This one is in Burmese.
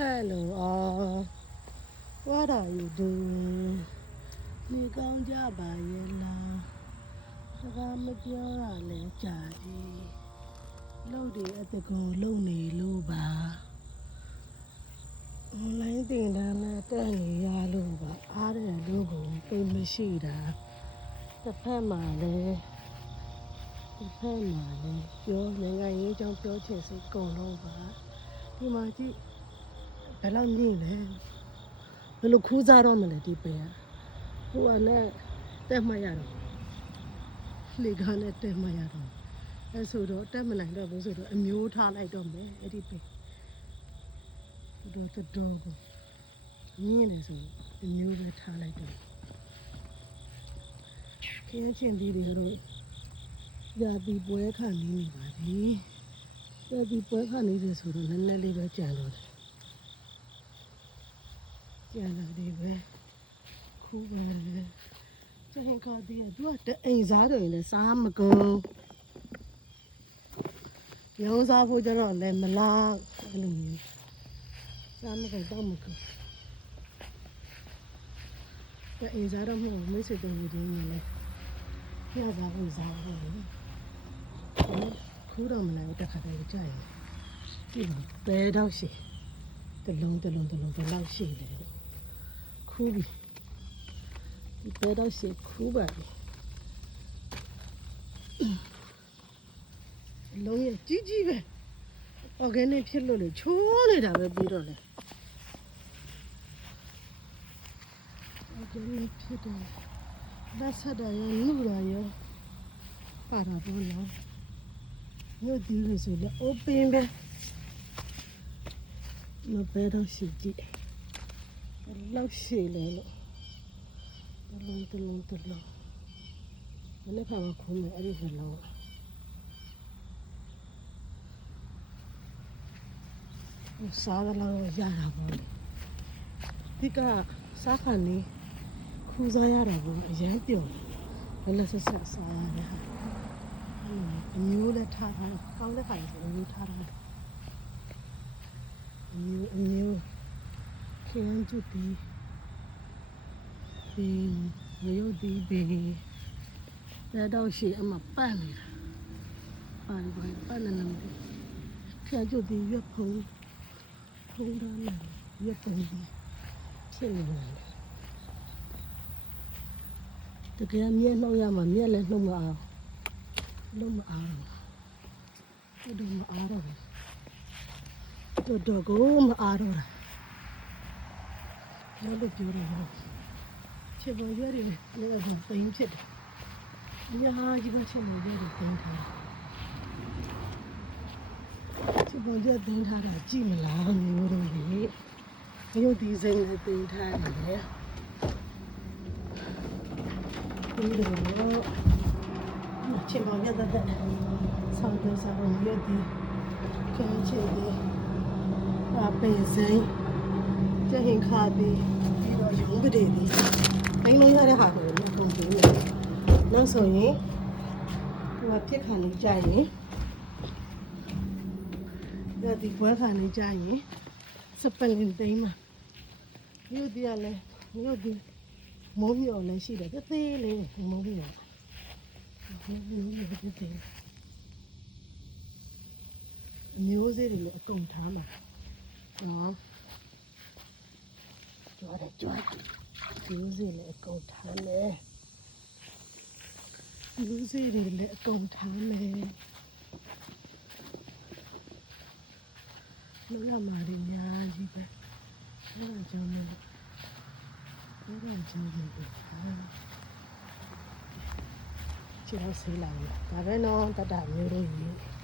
Hello all, what are you doing? နေကောင်းကြပါရဲ့လားစကားမပြောရလဲကြာပြီလုပ်တယ်အတကူလုပ်နေလို့ပါ online သင်တန်းနဲ့တက်နေရလို့ပါအားတယ်လို့ကိုပိတ်မရှိတာတစ်ဖက်မှာလည်းပြောနိုင်ငံရေးကြောင့်ပြောချင်စိတ်ကုန်လို့ပါဒီမှာကြည့်ဘယ်လောက်ညင်လဲဘယ်လိုခူးစားတော့မလဲဒီပဲဟိုကနဲ့တက်မှရတော့လေကားနဲ့တက်မှရတော့အဲဆိုတော့တက်မနိုင်တော့ဘူးဆိုတော့အမျိုးထားလိုက်တော့မယ်အဲ့ဒီပဲတော်ကိုညင်နေဆိုအမျိုးပဲထားလိုက်တော့ခင်းချင်းဒီတွေတော့ရာသီပွဲခံနေပါပြီရာသီပွဲခံနေတယ်ဆိုတော့နည်းနည်းလေးပဲကြံတော့တယ်ကြံလာတယ်ပဲခူးပါတယ်ကျန်ခါတည်းကသူကအိမ်စားတယ်လည်းစားမကုန်ရောင်းစားဖို့ကြတော့လည်းမလားအဲ့လိုမျိုးစားမကုန်တော့မကုန်အိမ်စားတော့မဟုတ်မိတ်ဆွေတွေရင်းနေလေဖျားစားဖို့စားဖို့ခူးတော့မလားတက်ခါတည်းကြာရင်ဒီဘဲတော့ရှိတလုံးဘယ်လောက်ရှိလဲခူးပြီဒီဘဲတော့ရှိခူးပါပြီလုံးရကြီးပဲ organic ဖြစ်လို့လေချိုးနေတာပဲပြီးတော့လေ organic ဖြစ်တယ်လက်ဆက်တာရောနှုတ်တာရောပါတာပေါ့နော်မြို့ဒီလိုဆိုလေ open ပဲမပဲတော့ရှိကြည့်လောက်ရှိလေလို့တလုံးမနေ့ကမှခုံးမယ်အဲ့ဒီနှလုံးစားရလောက်ရတာပေါ့ဒီကစားခါနေခူးစားရတာပေါ့အရန်ပျော်လည်းဆက်စားရတယ်ဟာအမျိုးလည်းထားတာကောင်းတဲ့ခါဆိုအမျိုးထားတာအမျိုးခင်းကျူတီဒီမျိုးဒီဘီတဲ့တော့ရှိအမပတ်နေတာပတ်နေတယ်ခင်းကျူတီရွက်ဖုံးထားနေရွက်ဖုံးဖြစ်နေတယ်တကယ်မြက်နှုတ်ရမှာမြက်လည်းနှုတ်မအောင်လုံးမအားတော့မအားတော့တော်ကိုမအားတော့တာပြောလို့ပြောတယ်ချစ်ပေါ်ရွက်တွေလည်းပိန်ဖြစ်တယ်အများကြီးပဲချစ်ပေါ်ရွက်တွေပိန်ထားချစ်ပေါ်ရွက်ပိန်ထားတာကြည့်မလားမျိုးတို့ကြီးရုပ်ဒီဇိုင်းနဲ့ပိန်ထားတယ်ပြီးတော့ချစ်ပေါ်ရွက်တဲ့ဆောင်းတဲ့ဆောင်းရွက်ဒီခဲချစ်ဒီပေစိန်ကျဟင်ခါဒီပြီးတော့ရုံးပဒေဒီတိုင်းလုံးရတဲ့ဟာကိုလည်းကုန်ပြီးနေနောက်ဆိုရင်ဒီမှာပြစ်ခါလေးကြာရင်ဒီပွဲခါလေးကြာရင်စပလင်သိမ်းမှာမြို့ဒီကလည်းမြို့ဒီမိုးမြော်လည်းရှိတယ်သေးလေးမိုးမြော်မျိုးစေ့တွေလည်းအကုန်ထားမှာနော်ကြွားမျိုးစေ့လည်းအကုန်ထားမယ်မျိုးစေ့တွေလည်းအကုန်ထားမယ်လောကမှာရညာကြီးပဲလောကကြောင်းနဲ့ခြေတော့ဆေးလာပြီဒါပဲနော်တတမျိုးတို့ကြီး